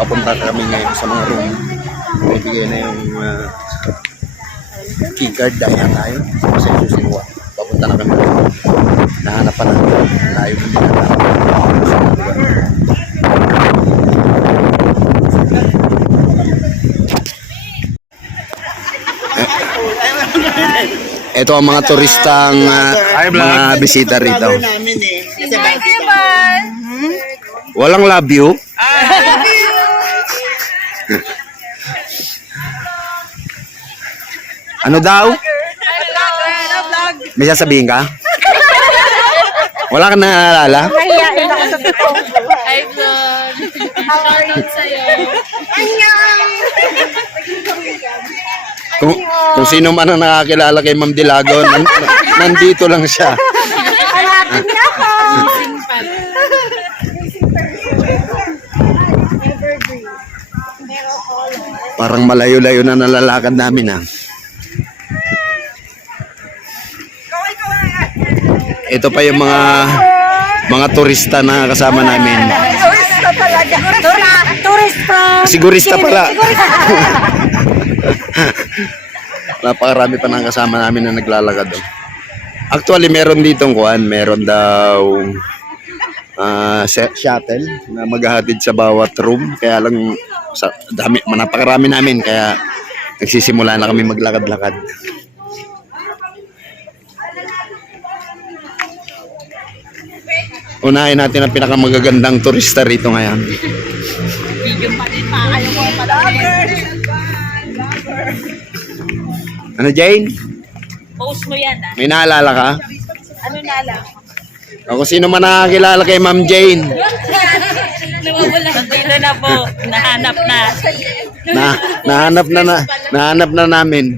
papunta kami ngayon sa mga room. Bibigay na yung keycard dahil tayo. Kasi susinuwa. Papunta na kami. Nahanap pa natin. Layo ng dinadaan. Ito ang mga turistang mga bisita rito. Walang love you. Ano daw? May sasabihin ka? Wala ka naalala? Nahiyain ako sa totoo. Hi, vlog. How are you sa'yo? Kung sino man ang nakakilala kay Ma'am Dilago, nandito lang siya. Hanapin niya ako. Parang malayo-layo na nalalakad namin ah. Ito pa yung mga turista na kasama namin. Turista talaga. Tourist from... Sigurista pala. Napakarami pa ng kasama namin na naglalakad. Actually, meron ditong kuan, meron daw shuttle na maghahatid sa bawat room. Kaya lang napakarami namin kaya nagsisimula na kami maglakad-lakad. Unahin natin ang pinakamagagandang turista rito ngayon. Ano, Jane? Post mo yan, ah. May naalala ka? Ano na lang? Kung sino man nakakilala kay Ma'am Jane. Nawawala. Dito na po. Nahanap na. Nahanap na namin.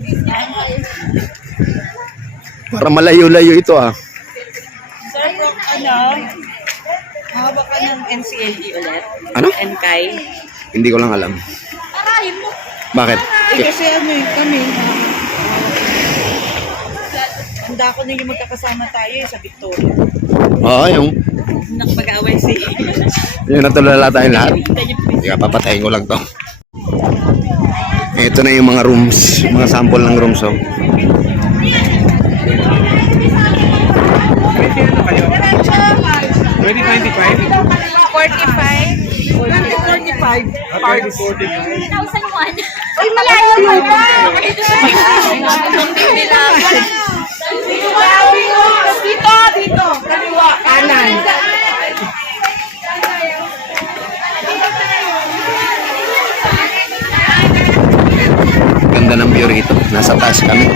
Para malayo-layo ito ah. Sir, ano? Hawak ka ng NCLD ulit? Ano? NKAI? Hindi ko lang alam. Arayin mo. Bakit? Kasi ano eh, kami. Handa ko na yung magkakasama tayo sa Victoria. Oo, yung Nakapag-away si... yung natulala tayo lahat. Kaya papatayin ko lang to. Ito na yung mga rooms, mga sample ng rooms. Oh. Ay, malayo yun ba? Dito. Kaliwa. Kanan. Ganda ng view rito. Nasa taas kami.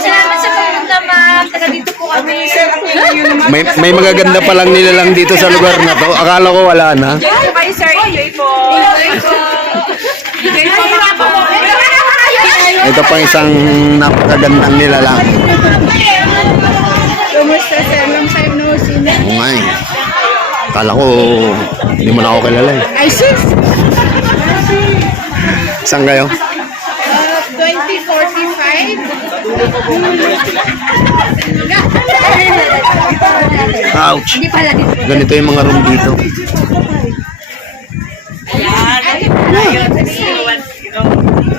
Salamat sa pumunta, ma'am. Taga dito po kami. May magaganda pa lang nila lang dito sa lugar na to. Akala ko wala na. Enjoy po kayo, sir. Enjoy po. Enjoy po. Ito pa isang napakagandang nila lang. Kumusta, sir? Long time no see na. Oo nga eh. Akala ko hindi mo na ako kilala eh. Ay, sis. Saan kayo? 2045. Ouch! Ganito yung mga room dito.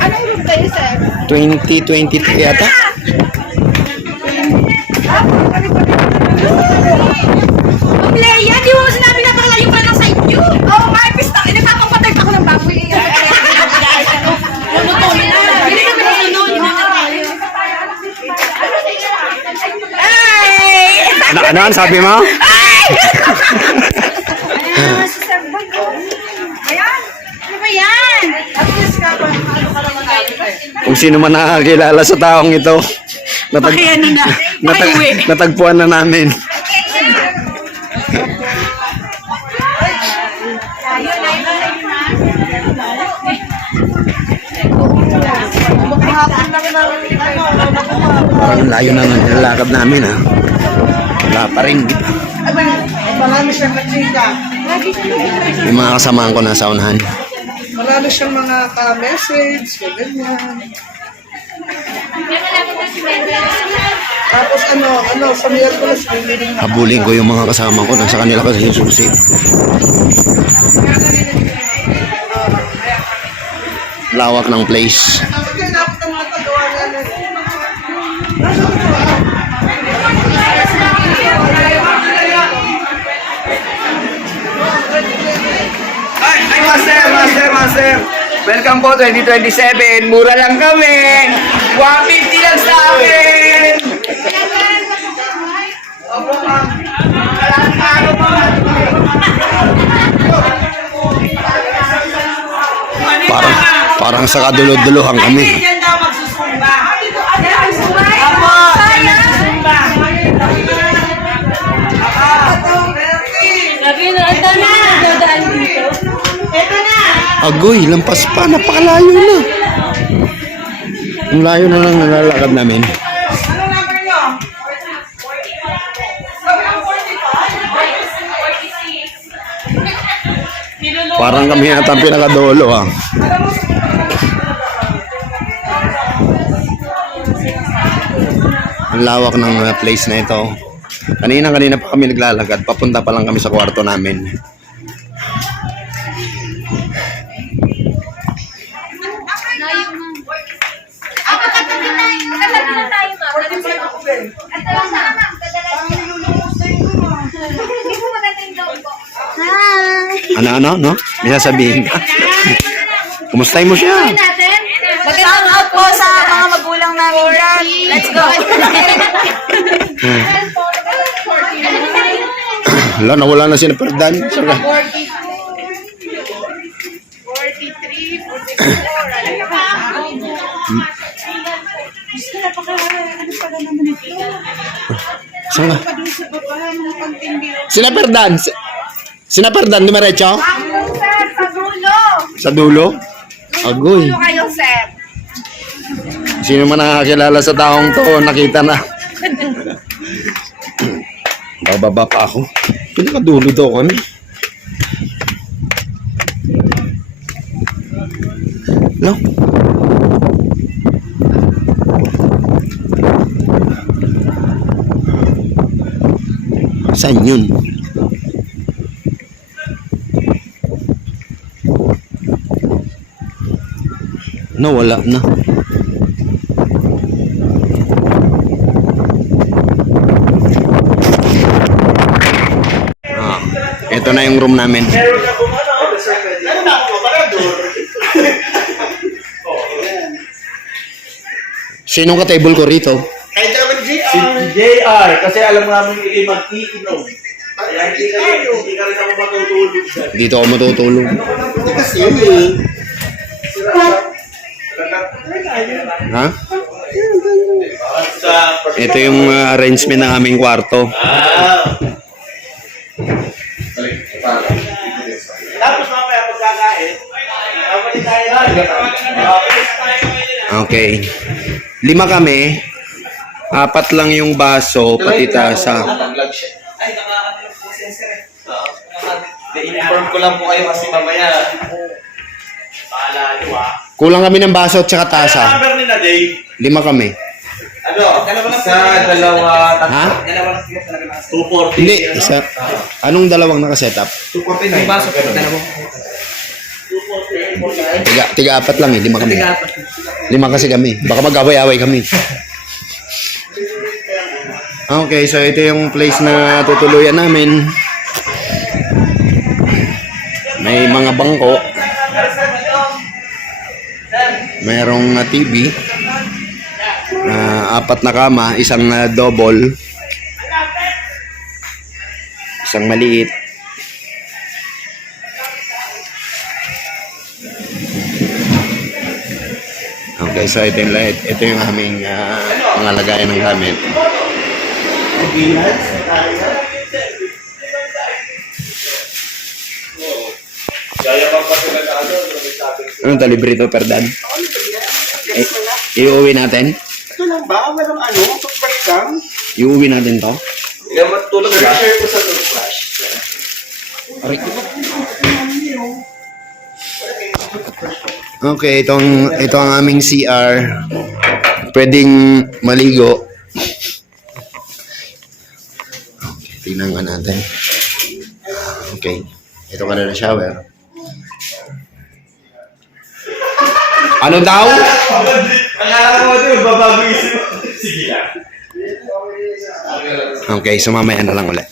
Anong room kayo, sir? 2023 yata? Leia, di mo sinabi na pakalayo pa ng side view? Oo, nga, pista. Nagpapapatay pa ako ng baboy. Ano ang sabi mo? Kung sino man nakakilala sa taong ito, natagpuan na namin. Parang layo na ng lalakad namin ha. Wala pa rin. Marami siyang nakita. Yung mga kasamaan ko nasa unahan. Marami siyang mga ka-message, ganyan. Tapos sa Miyerkules, lililing na. Habulin ko yung mga kasama ko. Nasa kanila kasi yung susi. Lawak ng place. Sige, dapat ang mga tagawa natin. Ay, master. Welcome po 2027. Mura lang kami. 150 lang sa akin. Parang sa kadulod-duluhan kami. Yan daw magsusumba. Apo, sabi na, ito na. Dadaan dito. Ito na. Agoy, lampas pa. Napakalayo na. Ang layo na lang nalalakad namin. Ano number nyo? Sabi ang 45. Parang kami yata ang pinakadolo ah. Ang lawak ng place na ito. Kanina pa kami naglalakad. Papunta pa lang kami sa kwarto namin. Ano? No? May sasabihin ka? Kumustahin mo siya? Shout out po sa mga magulang namin. Let's go. Wala, nawala na si Perdan. Saka. 43, 44. Saan Sina Perdan? Sina Perdan, dumiretso? Sir, sa dulo. Sa dulo? Agoy. Dulo kayo, sir. Sino man nakakilala sa taong to, nakita na. Bababa pa ako. Pinakadulo to kami. No? Saan yun? Wala na. Ito na yung room namin. Sino ka table ko rito? Si JR, kasi alam namin hindi mag-iinom. Kaya hindi ka rin ako matutulog dyan. Dito ako matutulog. Kasi yun eh. Ha? Sa... Ito yung arrangement ng aming kwarto. Tapos mamaya pagkakain, kapatid tayo lang. Okay. 5 kami. 4 lang yung baso, pati tasa. Ay, naka-ano yung po sensor eh. I-inform ko lang po kayo kasi mamaya. Paala nyo ah. Kulang kami ng baso at saka tasa. Ano number ni na Dave? 5 kami. Ano? Isa, dalawa, Ha? dalawa lang sila talaga nasa. 240. Hindi. Isa. Anong dalawang nakasetup? 240 yung baso pero dalawa. Tiga-4 lang eh. 5 kami. 5 kasi kami. Baka mag-away-away kami. Okay, so ito yung place na tutuluyan namin. May mga bangko. Mayroong TV. 4 na kama, isang double. Isang maliit. Okay, so ito yung aming mga lagayan ng gamit. Anong talibre ito, Perdan? Iuwi natin? Ito lang ba? Walang ano? Toothbrush lang? Iuwi natin to? Hindi matulog ba? Share ko sa toothbrush. Aray. Okay, ito ang aming CR. Pwedeng maligo. Tingnan nga natin. Okay. Ito ka na shower. Ano daw? Akala ko ito, babago isip. Sige lang. Okay, so mamaya na lang ulit.